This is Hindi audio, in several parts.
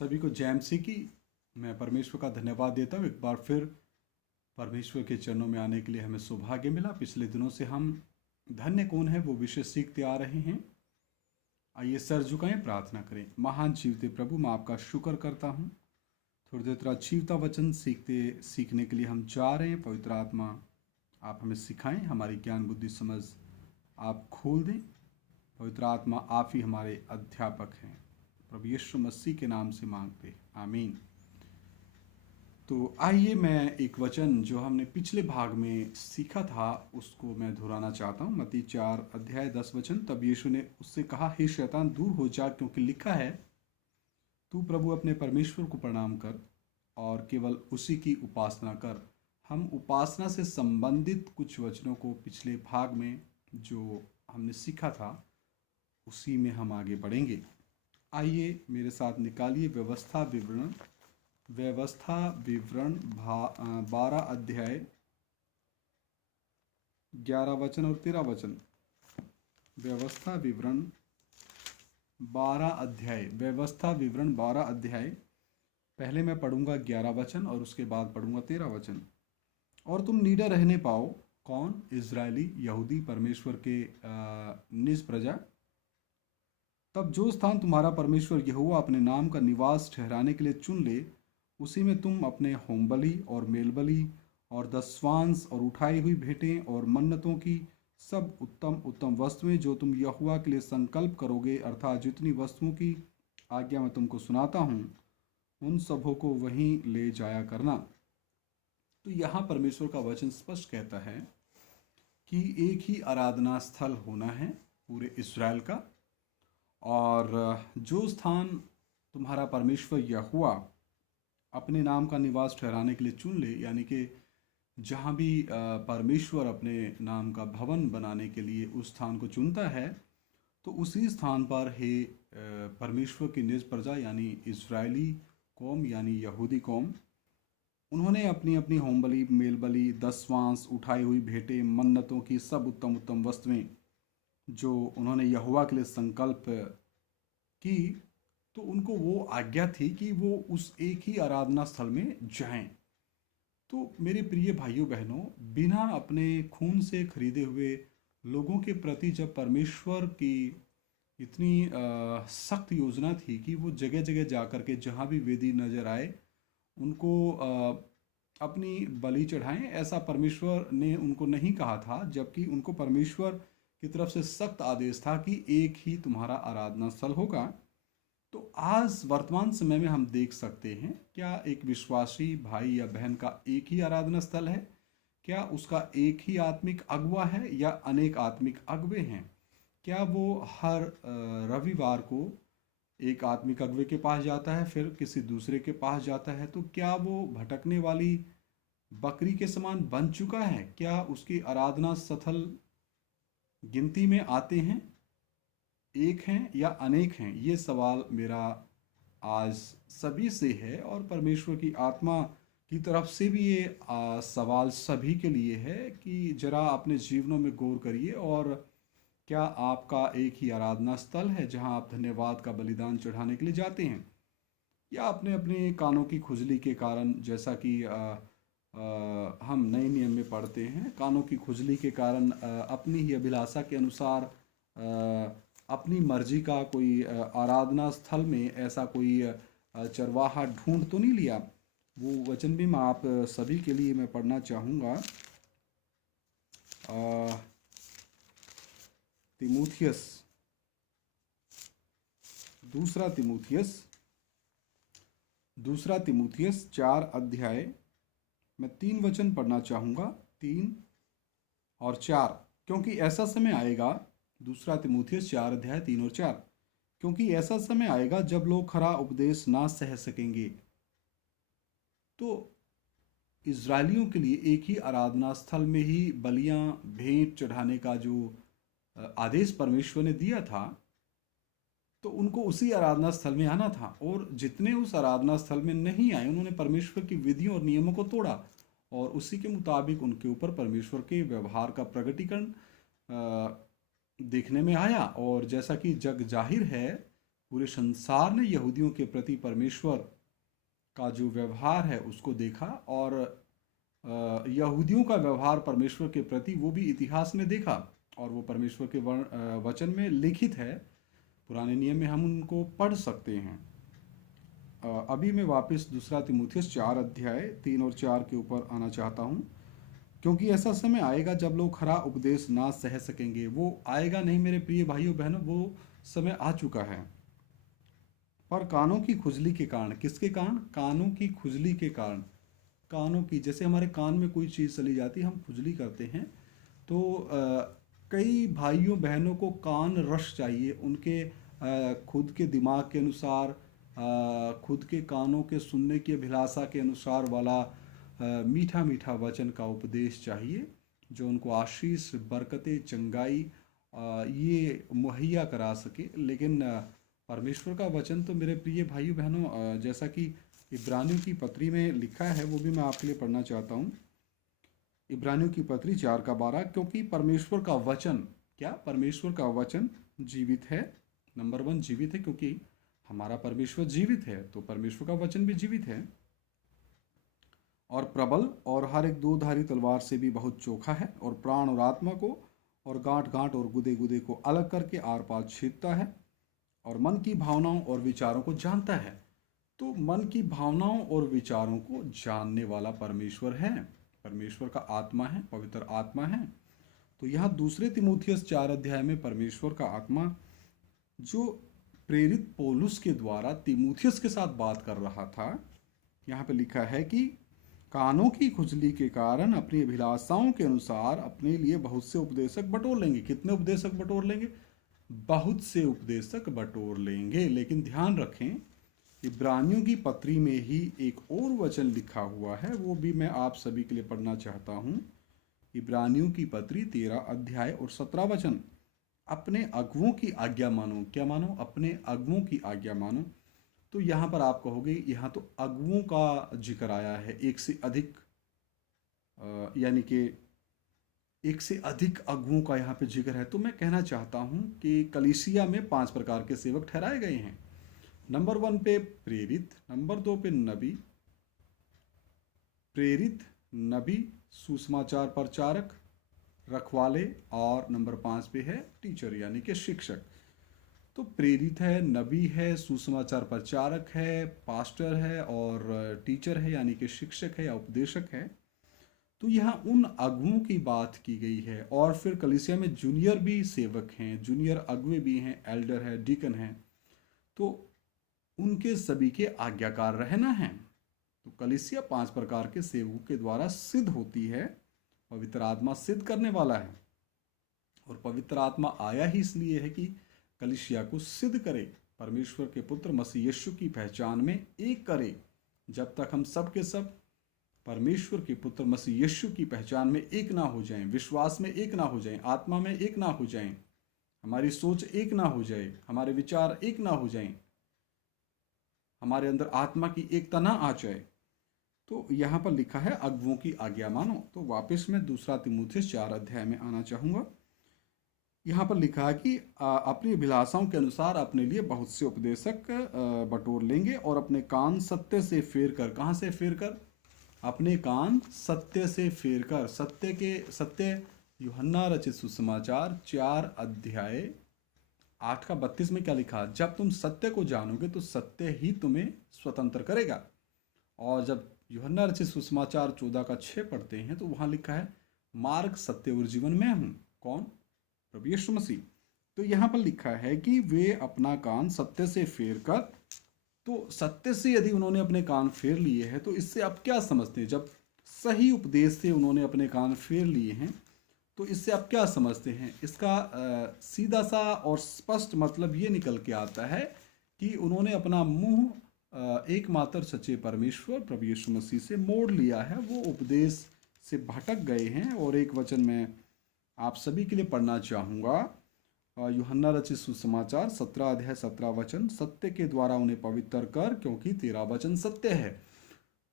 सभी को जय मसीह की। मैं परमेश्वर का धन्यवाद देता हूँ एक बार फिर परमेश्वर के चरणों में आने के लिए हमें सौभाग्य मिला। पिछले दिनों से हम धन्य कौन है वो विषय सीखते आ रहे हैं। आइए सर झुकाएं, प्रार्थना करें। महान जीवते प्रभु, मैं आपका शुक्र करता हूँ। थोड़ी देर तरह जीवता वचन सीखने के लिए हम जा रहे हैं। पवित्र आत्मा आप हमें सिखाएं, हमारी ज्ञान बुद्धि समझ आप खोल दें। पवित्र आत्मा आप ही हमारे अध्यापक हैं। प्रभु यीशु मसीह के नाम से मांगते, आमीन। तो आइए मैं एक वचन जो हमने पिछले भाग में सीखा था उसको मैं दोहराना चाहता हूँ। मत्ती 4 अध्याय 10 वचन। तब यीशु ने उससे कहा, हे शैतान दूर हो जा, क्योंकि लिखा है, तू प्रभु अपने परमेश्वर को प्रणाम कर और केवल उसी की उपासना कर। हम उपासना से संबंधित कुछ वचनों को पिछले भाग में जो हमने सीखा था उसी में हम आगे बढ़ेंगे। आइए मेरे साथ निकालिए व्यवस्था विवरण 12 अध्याय 11 वचन और 13 वचन। व्यवस्था विवरण 12 अध्याय। पहले मैं पढ़ूंगा 11 वचन और उसके बाद पढ़ूंगा 13 वचन। और तुम निडर रहने पाओ। कौन? इजरायली, यहूदी, परमेश्वर के निज प्रजा। तब जो स्थान तुम्हारा परमेश्वर यहोवा अपने नाम का निवास ठहराने के लिए चुन ले, उसी में तुम अपने होमबलि और मेलबलि और दशवांश और उठाई हुई भेंटें और मन्नतों की सब उत्तम उत्तम वस्तुएं जो तुम यहोवा के लिए संकल्प करोगे, अर्थात जितनी वस्तुओं की आज्ञा मैं तुमको सुनाता हूँ, उन सबों को वहीं ले जाया करना। तो यहाँ परमेश्वर का वचन स्पष्ट कहता है कि एक ही आराधना स्थल होना है पूरे इस्राएल का। और जो स्थान तुम्हारा परमेश्वर यहोवा अपने नाम का निवास ठहराने के लिए चुन ले, यानी कि जहाँ भी परमेश्वर अपने नाम का भवन बनाने के लिए उस स्थान को चुनता है, तो उसी स्थान पर हे परमेश्वर की निज प्रजा यानी इजरायली कौम यानी यहूदी कौम, उन्होंने अपनी अपनी होमबलि, मेलबलि, दशवांश, उठाई हुई भेंटें, मन्नतों की सब उत्तम उत्तम वस्तुएं जो उन्होंने यहोवा के लिए संकल्प की, तो उनको वो आज्ञा थी कि वो उस एक ही आराधना स्थल में जाएं। तो मेरे प्रिय भाइयों बहनों, बिना अपने खून से खरीदे हुए लोगों के प्रति जब परमेश्वर की इतनी सख्त योजना थी कि वो जगह जगह जा कर के जहाँ भी वेदी नजर आए उनको अपनी बलि चढ़ाएं, ऐसा परमेश्वर ने उनको नहीं कहा था। जबकि उनको परमेश्वर की तरफ से सख्त आदेश था कि एक ही तुम्हारा आराधना स्थल होगा। तो आज वर्तमान समय में हम देख सकते हैं, क्या एक विश्वासी भाई या बहन का एक ही आराधना स्थल है? क्या उसका एक ही आत्मिक अगुवा है या अनेक आत्मिक अगुवे हैं? क्या वो हर रविवार को एक आत्मिक अगुवे के पास जाता है, फिर किसी दूसरे के पास जाता है? तो क्या वो भटकने वाली बकरी के समान बन चुका है? क्या उसकी आराधना स्थल गिनती में आते हैं, एक हैं या अनेक हैं? ये सवाल मेरा आज सभी से है और परमेश्वर की आत्मा की तरफ से भी ये सवाल सभी के लिए है कि जरा अपने जीवनों में गौर करिए। और क्या आपका एक ही आराधना स्थल है जहां आप धन्यवाद का बलिदान चढ़ाने के लिए जाते हैं, या अपने अपने कानों की खुजली के कारण, जैसा कि हम नए नियम में पढ़ते हैं, कानों की खुजली के कारण अपनी ही अभिलाषा के अनुसार अपनी मर्जी का कोई आराधना स्थल में ऐसा कोई चरवाहा ढूंढ तो नहीं लिया? वो वचन भी मैं आप सभी के लिए मैं पढ़ना चाहूँगा। तिमुथियस, दूसरा तिमुथियस 4 अध्याय, मैं 3 वचन पढ़ना चाहूँगा, 3 और 4। क्योंकि ऐसा समय आएगा, 2 तिमुथियस 4 अध्याय 3 और 4, क्योंकि ऐसा समय आएगा जब लोग खरा उपदेश ना सह सकेंगे। तो इजरायलियों के लिए एक ही आराधना स्थल में ही बलियां भेंट चढ़ाने का जो आदेश परमेश्वर ने दिया था, तो उनको उसी आराधना स्थल में आना था। और जितने उस आराधना स्थल में नहीं आए, उन्होंने परमेश्वर की विधियों और नियमों को तोड़ा और उसी के मुताबिक उनके ऊपर परमेश्वर के व्यवहार का प्रकटीकरण देखने में आया। और जैसा कि जग जाहिर है पूरे संसार ने यहूदियों के प्रति परमेश्वर का जो व्यवहार है उसको देखा, और यहूदियों का व्यवहार परमेश्वर के प्रति वो भी इतिहास ने देखा, और वो परमेश्वर के वचन में लिखित है। पुराने नियम में हम उनको पढ़ सकते हैं। अभी मैं वापस दूसरा तीमुथियुस 4 अध्याय 3 और 4 के ऊपर आना चाहता हूँ, क्योंकि ऐसा समय आएगा जब लोग खरा उपदेश ना सह सकेंगे। वो आएगा नहीं मेरे प्रिय भाइयों बहनों, वो समय आ चुका है। पर कानों की खुजली के कारण, किसके कारण? कानों की खुजली के कारण। कानों की, जैसे हमारे कान में कोई चीज़ चली जाती है, हम खुजली करते हैं, तो कई भाइयों बहनों को कान रस चाहिए, उनके खुद के दिमाग के अनुसार, खुद के कानों के सुनने की अभिलाषा के अनुसार वाला मीठा मीठा वचन का उपदेश चाहिए, जो उनको आशीष, बरकतें, चंगाई ये मुहैया करा सके। लेकिन परमेश्वर का वचन तो मेरे प्रिय भाइयों बहनों, जैसा कि इब्रानियों की पत्री में लिखा है, वो भी मैं आपके लिए पढ़ना चाहता हूँ। इब्रानियों की पत्री 4:12, क्योंकि परमेश्वर का वचन, क्या? परमेश्वर का वचन जीवित है। नंबर 1 जीवित है, क्योंकि हमारा परमेश्वर जीवित है, तो परमेश्वर का वचन भी जीवित है। और प्रबल और हर एक दो धारी तलवार से भी बहुत चोखा है, और प्राण और आत्मा को और गांठ गांठ और गुदे गुदे को अलग करके आर पार छेदता है, और मन की भावनाओं और विचारों को जानता है। तो मन की भावनाओं और विचारों को जानने वाला परमेश्वर है, परमेश्वर का आत्मा है, पवित्र आत्मा है। तो यहाँ दूसरे तीमुथियुस 4 अध्याय में परमेश्वर का आत्मा जो प्रेरित पौलुस के द्वारा तीमुथियुस के साथ बात कर रहा था, यहाँ पे लिखा है कि कानों की खुजली के कारण अपनी अभिलाषाओं के अनुसार अपने लिए बहुत से उपदेशक बटोर लेंगे। कितने उपदेशक बटोर लेंगे? बहुत से उपदेशक बटोर लेंगे। लेकिन ध्यान रखें, इब्रानियों की पत्री में ही एक और वचन लिखा हुआ है, वो भी मैं आप सभी के लिए पढ़ना चाहता हूँ। इब्रानियों की पत्री 13 अध्याय और 17 वचन, अपने अगुओं की आज्ञा मानो। क्या मानो? अपने अगुओं की आज्ञा मानो। तो यहाँ पर आप कहोगे, यहाँ तो अगुओं का जिक्र आया है, एक से अधिक, यानी कि एक से अधिक अगुओं का यहाँ पे जिक्र है। तो मैं कहना चाहता हूँ कि कलीसिया में 5 प्रकार के सेवक ठहराए गए हैं। नंबर 1 पे प्रेरित, नंबर 2 पे नबी, प्रेरित, नबी, सुसमाचार प्रचारक, रखवाले, और नंबर 5 पे है टीचर, यानी कि शिक्षक। तो प्रेरित है, नबी है, सुसमाचार प्रचारक है, पास्टर है, और टीचर है, यानी कि शिक्षक है या उपदेशक है। तो यहाँ उन अगुओं की बात की गई है। और फिर कलीसिया में जूनियर भी सेवक हैं, जूनियर अगुए भी हैं, एल्डर है, डीकन है, तो उनके सभी के आज्ञाकार रहना है। तो कलीसिया 5 प्रकार के सेवकों के द्वारा सिद्ध होती है। पवित्र आत्मा सिद्ध करने वाला है, और पवित्र आत्मा आया ही इसलिए है कि कलीसिया को सिद्ध करे, परमेश्वर के पुत्र मसीह यीशु की पहचान में एक करे। जब तक हम सब के सब परमेश्वर के पुत्र मसीह यीशु की पहचान में एक ना हो जाएं, विश्वास में एक ना हो जाएं, आत्मा में एक ना हो जाएं, हमारी सोच एक ना हो जाए, हमारे विचार एक ना हो जाएं, हमारे अंदर आत्मा की एकता ना आ जाए, तो यहाँ पर लिखा है अगुओं की आज्ञा मानो। तो वापस मैं दूसरा तीमुथियुस 4 अध्याय में आना चाहूँगा। यहाँ पर लिखा है कि अपनी अभिलाषाओं के अनुसार अपने लिए बहुत से उपदेशक बटोर लेंगे, और अपने कान सत्य से फेर कर, कहाँ से फेर कर? अपने कान सत्य से फेर कर। सत्य यूहन्ना रचित सुसमाचार 4 अध्याय 8:32 में क्या लिखा? जब तुम सत्य को जानोगे तो सत्य ही तुम्हें स्वतंत्र करेगा। और जब यूहन्ना रचित सुसमाचार 14:6 पढ़ते हैं तो वहाँ लिखा है, मार्ग, सत्य और जीवन मैं हूँ। कौन? प्रभु यीशु मसीह। तो यहाँ पर लिखा है कि वे अपना कान सत्य से फेर कर, तो सत्य से यदि उन्होंने अपने कान फेर लिए हैं, तो इससे आप क्या समझते हैं? जब सही उपदेश से उन्होंने अपने कान फेर लिए हैं, तो इससे आप क्या समझते हैं? इसका सीधा सा और स्पष्ट मतलब ये निकल के आता है कि उन्होंने अपना मुंह एकमात्र सच्चे परमेश्वर प्रभु यीशु मसीह से मोड़ लिया है, वो उपदेश से भटक गए हैं। और एक वचन मैं आप सभी के लिए पढ़ना चाहूँगा, यूहन्ना रचित सुसमाचार 17 अध्याय 17 वचन, सत्य के द्वारा उन्हें पवित्र कर, क्योंकि तेरा वचन सत्य है।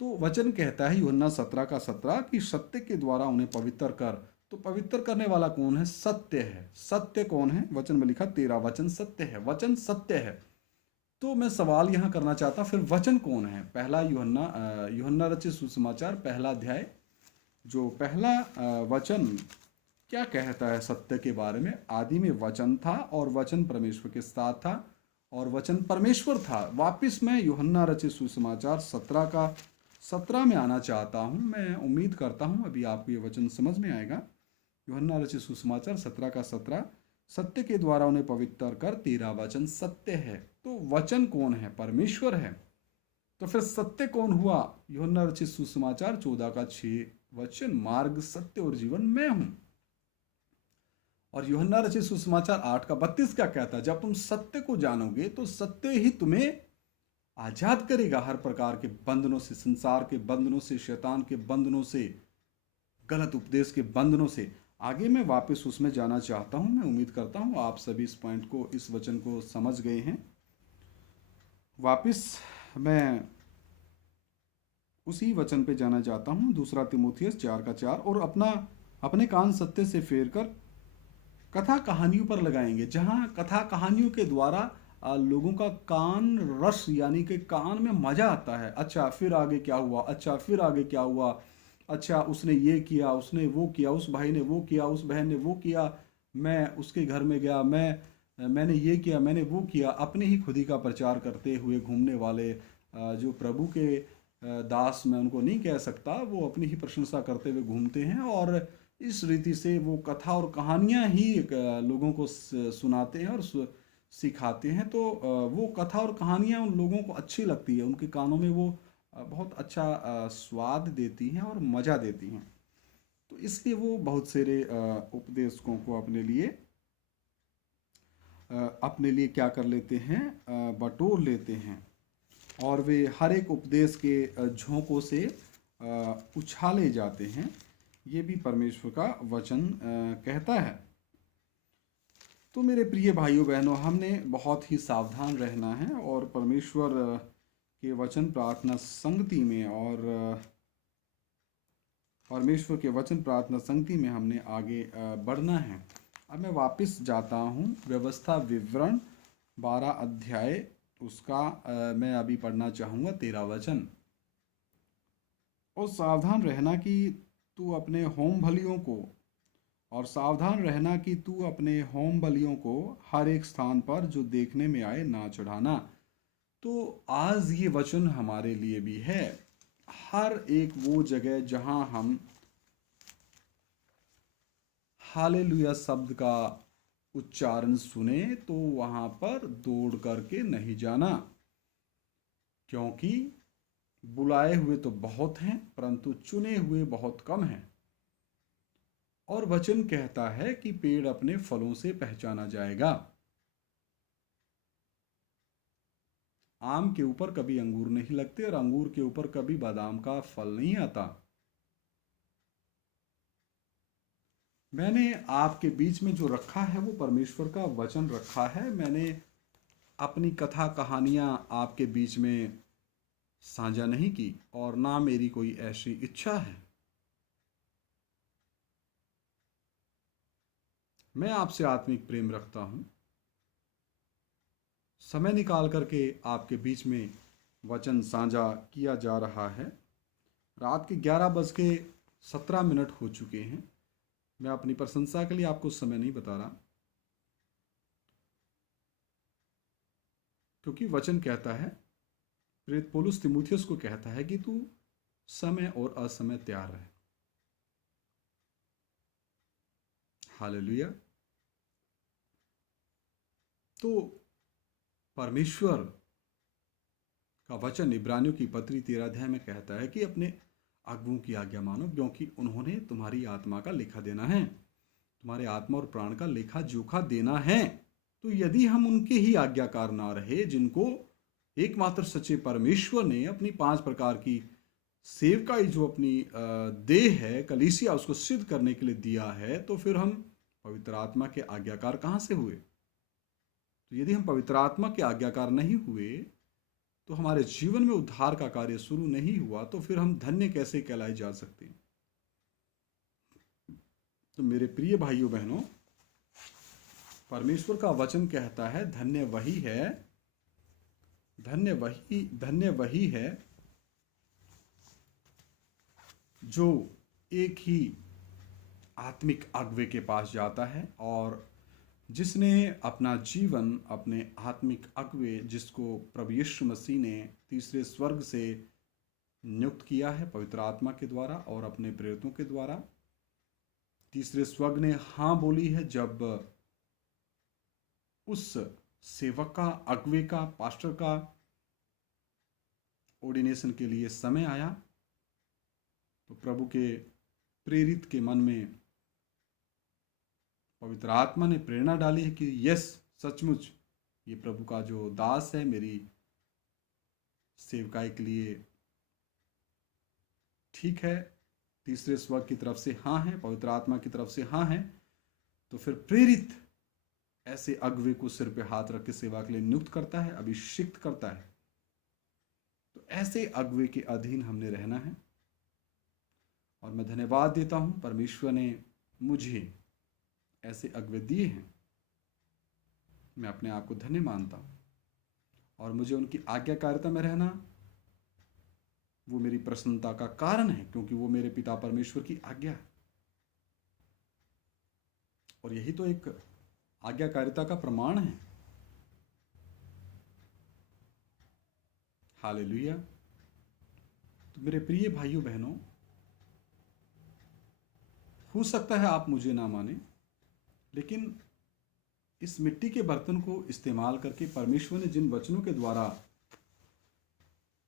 तो वचन कहता है यूहन्ना 17:17 कि सत्य के द्वारा उन्हें पवित्र कर। तो पवित्र करने वाला कौन है? सत्य है। सत्य कौन है? वचन में लिखा तेरा वचन सत्य है। वचन सत्य है। तो मैं सवाल यहाँ करना चाहता, फिर वचन कौन है? पहला यूहन्ना रचित सुसमाचार पहला अध्याय, जो पहला वचन क्या कहता है सत्य के बारे में? आदि में वचन था और वचन परमेश्वर के साथ था और वचन परमेश्वर था। वापिस मैं यूहन्ना रचित सुसमाचार 17 में आना चाहता हूँ। मैं उम्मीद करता हूँ अभी आपको ये वचन समझ में आएगा। यूहन्ना रचित सुसमाचार 17 सत्य के द्वारा उन्हें पवित्र कर, तेरा वचन सत्य है। तो वचन कौन है? परमेश्वर है। तो फिर सत्य कौन हुआ? यूहन्ना रचित सुसमाचार 14 वचन, मार्ग सत्य और जीवन मैं हूं। और यूहन्ना रचित सुसमाचार 8:32 क्या कहता है? जब तुम सत्य को जानोगे तो सत्य ही तुम्हें आजाद करेगा हर प्रकार के बंधनों से, संसार के बंधनों से, शैतान के बंधनों से, गलत उपदेश के बंधनों से। आगे मैं वापस उसमें जाना चाहता हूं। मैं उम्मीद करता हूं आप सभी इस पॉइंट को, इस वचन को समझ गए हैं। वापस मैं उसी वचन पे जाना चाहता हूं, 2 तीमुथियुस 4:4। और अपने कान सत्य से फेर कर कथा कहानियों पर लगाएंगे। जहां कथा कहानियों के द्वारा लोगों का कान रस, यानी कि कान में मजा आता है। अच्छा फिर आगे क्या हुआ, अच्छा फिर आगे क्या हुआ, अच्छा उसने ये किया, उसने वो किया, उस भाई ने वो किया, उस बहन ने वो किया, मैं उसके घर में गया, मैंने ये किया, मैंने वो किया। अपने ही खुदी का प्रचार करते हुए घूमने वाले जो प्रभु के दास, मैं उनको नहीं कह सकता, वो अपनी ही प्रशंसा करते हुए घूमते हैं। और इस रीति से वो कथा और कहानियाँ ही लोगों को सुनाते हैं और सिखाते हैं। तो वो कथा और कहानियाँ उन लोगों को अच्छी लगती है, उनके कानों में वो बहुत अच्छा स्वाद देती हैं और मज़ा देती हैं। तो इसलिए वो बहुत सारे उपदेशकों को अपने लिए क्या कर लेते हैं, बटोर लेते हैं। और वे हर एक उपदेश के झोंकों से उछाले जाते हैं। ये भी परमेश्वर का वचन कहता है। तो मेरे प्रिय भाइयों बहनों, हमने बहुत ही सावधान रहना है और परमेश्वर के वचन प्रार्थना संगति में, और परमेश्वर के वचन प्रार्थना संगति में हमने आगे बढ़ना है। अब मैं वापस जाता हूँ व्यवस्था विवरण 12 अध्याय, उसका मैं अभी पढ़ना चाहूँगा 13 वचन। और सावधान रहना कि तू अपने होम बलियों को और सावधान रहना कि तू अपने होम बलियों को हर एक स्थान पर जो देखने में आए ना चढ़ाना। तो आज ये वचन हमारे लिए भी है। हर एक वो जगह जहां हम हालेलुया शब्द का उच्चारण सुने, तो वहां पर दौड़ करके नहीं जाना, क्योंकि बुलाए हुए तो बहुत हैं परंतु चुने हुए बहुत कम हैं। और वचन कहता है कि पेड़ अपने फलों से पहचाना जाएगा। आम के ऊपर कभी अंगूर नहीं लगते और अंगूर के ऊपर कभी बादाम का फल नहीं आता। मैंने आपके बीच में जो रखा है वो परमेश्वर का वचन रखा है। मैंने अपनी कथा कहानियां आपके बीच में साझा नहीं की और ना मेरी कोई ऐसी इच्छा है। मैं आपसे आत्मिक प्रेम रखता हूं। समय निकाल करके आपके बीच में वचन साझा किया जा रहा है। रात के 11:17 हो चुके हैं। मैं अपनी प्रशंसा के लिए आपको समय नहीं बता रहा, क्योंकि वचन कहता है, प्रेरित पौलुस तीमुथियुस को कहता है कि तू समय और असमय तैयार रहे। हालेलुया। तो परमेश्वर का वचन इब्रानियों की पत्री 13 अध्याय में कहता है कि अपने अगुओं की आज्ञा मानो, क्योंकि उन्होंने तुम्हारी आत्मा का लेखा देना है, तुम्हारे आत्मा और प्राण का लेखा जोखा देना है। तो यदि हम उनके ही आज्ञाकार ना रहे, जिनको एकमात्र सच्चे परमेश्वर ने अपनी 5 प्रकार की सेवकाई, जो अपनी देह है कलीसिया, उसको सिद्ध करने के लिए दिया है, तो फिर हम पवित्र आत्मा के आज्ञाकार कहाँ से हुए? तो यदि हम पवित्र आत्मा के आज्ञाकार नहीं हुए, तो हमारे जीवन में उद्धार का कार्य शुरू नहीं हुआ, तो फिर हम धन्य कैसे कहलाए जा सकते हैं? तो मेरे प्रिय भाइयों बहनों, परमेश्वर का वचन कहता है धन्य वही है धन्य वही है जो एक ही आत्मिक अगुवे के पास जाता है और जिसने अपना जीवन अपने आत्मिक अगुवे, जिसको प्रभु यीशु मसीह ने तीसरे स्वर्ग से नियुक्त किया है पवित्र आत्मा के द्वारा और अपने प्रेरितों के द्वारा। तीसरे स्वर्ग ने हाँ बोली है जब उस सेवक का, अगुवे का, पास्टर का ऑर्डिनेशन के लिए समय आया, तो प्रभु के प्रेरित के मन में पवित्र आत्मा ने प्रेरणा डाली है कि यस, सचमुच ये प्रभु का जो दास है मेरी सेवकाई के लिए ठीक है। तीसरे स्वर्ग की तरफ से हाँ है, पवित्र आत्मा की तरफ से हाँ है, तो फिर प्रेरित ऐसे अगुवे को सिर पे हाथ रख के सेवा के लिए नियुक्त करता है, अभिषिक्त करता है। तो ऐसे अगुवे के अधीन हमने रहना है और मैं धन्यवाद देता हूं, परमेश्वर ने मुझे ऐसे अगुवे दिए हैं। मैं अपने आप को धन्य मानता हूं और मुझे उनकी आज्ञाकारिता में रहना वो मेरी प्रसन्नता का कारण है, क्योंकि वो मेरे पिता परमेश्वर की आज्ञा है। और यही तो एक आज्ञाकारिता का प्रमाण है। हालेलुया। तो मेरे प्रिय भाइयों बहनों, हो सकता है आप मुझे ना माने, लेकिन इस मिट्टी के बर्तन को इस्तेमाल करके परमेश्वर ने जिन वचनों के द्वारा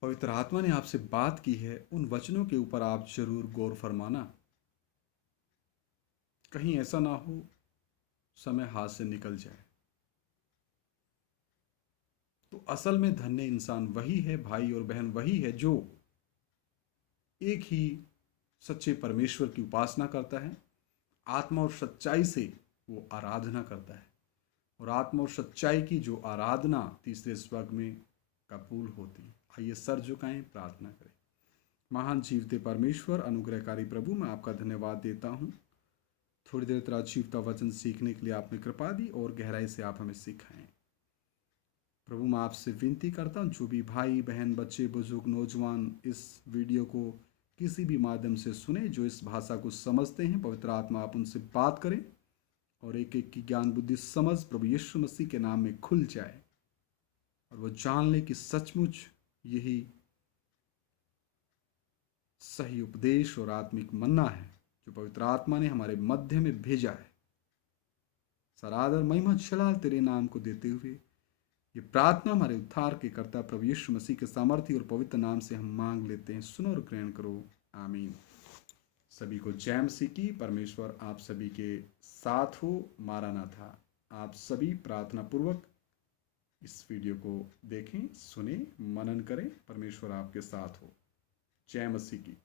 पवित्र आत्मा ने आपसे बात की है, उन वचनों के ऊपर आप जरूर गौर फरमाना। कहीं ऐसा ना हो समय हाथ से निकल जाए। तो असल में धन्य इंसान वही है, भाई और बहन वही है, जो एक ही सच्चे परमेश्वर की उपासना करता है, आत्मा और सच्चाई से वो आराधना करता है, और आत्मा और सच्चाई की जो आराधना तीसरे स्वर्ग में कबूल होती है। आइए सर झुकाएं, प्रार्थना करें। महान जीवते परमेश्वर, अनुग्रहकारी प्रभु, मैं आपका धन्यवाद देता हूँ। थोड़ी देर तेरा जीवता वचन सीखने के लिए आपने कृपा दी और गहराई से आप हमें सिखाएं। प्रभु मैं आपसे विनती करता हूँ, जो भी भाई बहन, बच्चे, बुजुर्ग, नौजवान इस वीडियो को किसी भी माध्यम से सुने, जो इस भाषा को समझते हैं, पवित्र आत्मा आप उनसे बात करें और एक एक की ज्ञान बुद्धि समझ प्रभु यीशु मसीह के नाम में खुल जाए और वो जान ले कि सचमुच यही सही उपदेश और आत्मिक मन्ना है जो पवित्र आत्मा ने हमारे मध्य में भेजा है। सरादर महिमा जलाल तेरे नाम को देते हुए ये प्रार्थना हमारे उद्धार के कर्ता प्रभु यीशु मसीह के सामर्थ्य और पवित्र नाम से हम मांग लेते हैं। सुनो और ग्रहण करो, आमीन। सभी को जय मसीह की। परमेश्वर आप सभी के साथ हो। मारानाथा। आप सभी प्रार्थना पूर्वक इस वीडियो को देखें, सुने, मनन करें। परमेश्वर आपके साथ हो। जय मसीह की।